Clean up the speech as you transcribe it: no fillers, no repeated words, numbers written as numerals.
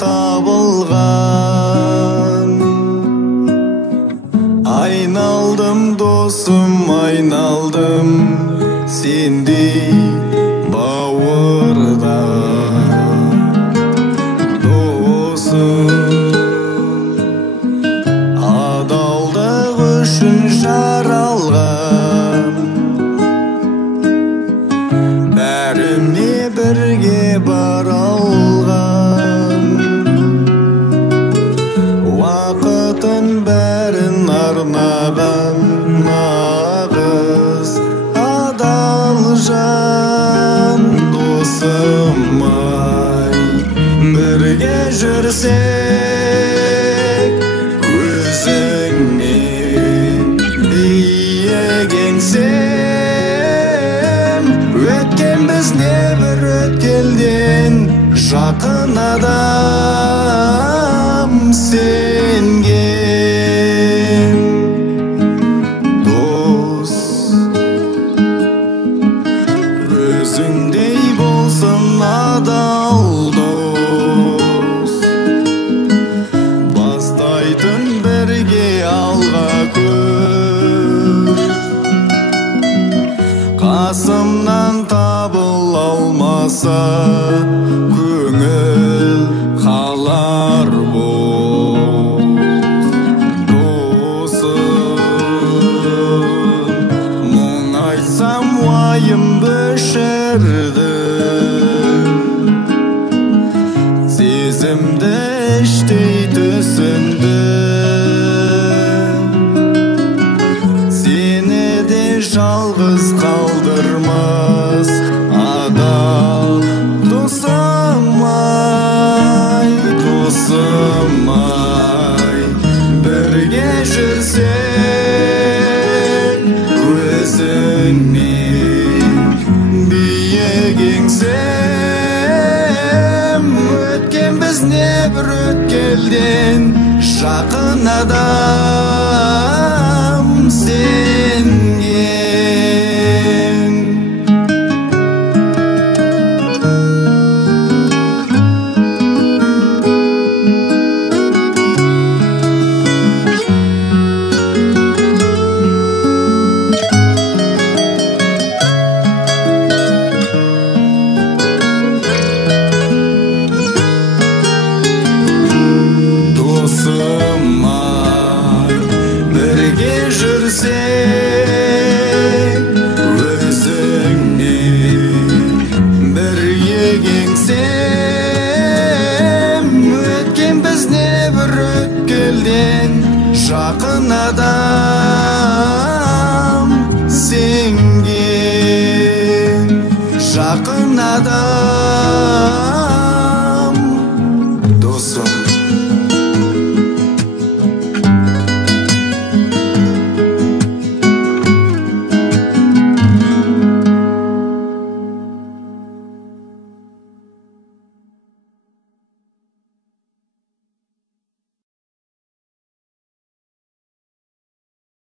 табылған. Айналдым досым, айналдым сендей бауырда. Адалдық үшін жаралған, бәріне бірге бара алған. Уақытын бәрін арнаған нағыз адал жан. Досым-ай, бірге жүрсек өзіңмен биік еңсем. Өткен біз небір өткелден жақын адам сенген. Дос өзіңдей болсын адал дос, бастайтын бірге алға көз. Қасымнан табыл алмаса көңіл қалар боз. Досым, мұң айтсам уайым бөшірдім, сезімді іштей түсіндім. Сені де жалғыз қалдырмас адал досым-ай. Досым-ай, бірге жүрсек өзіңмен биік еңсем. Өткен біз небір өткелден жақын адам сенген. Досым-ай, бірге жүрсек өзіңмен биік еңсем. Өткен біз небір өткелден жақын адам сенген. Жақын адам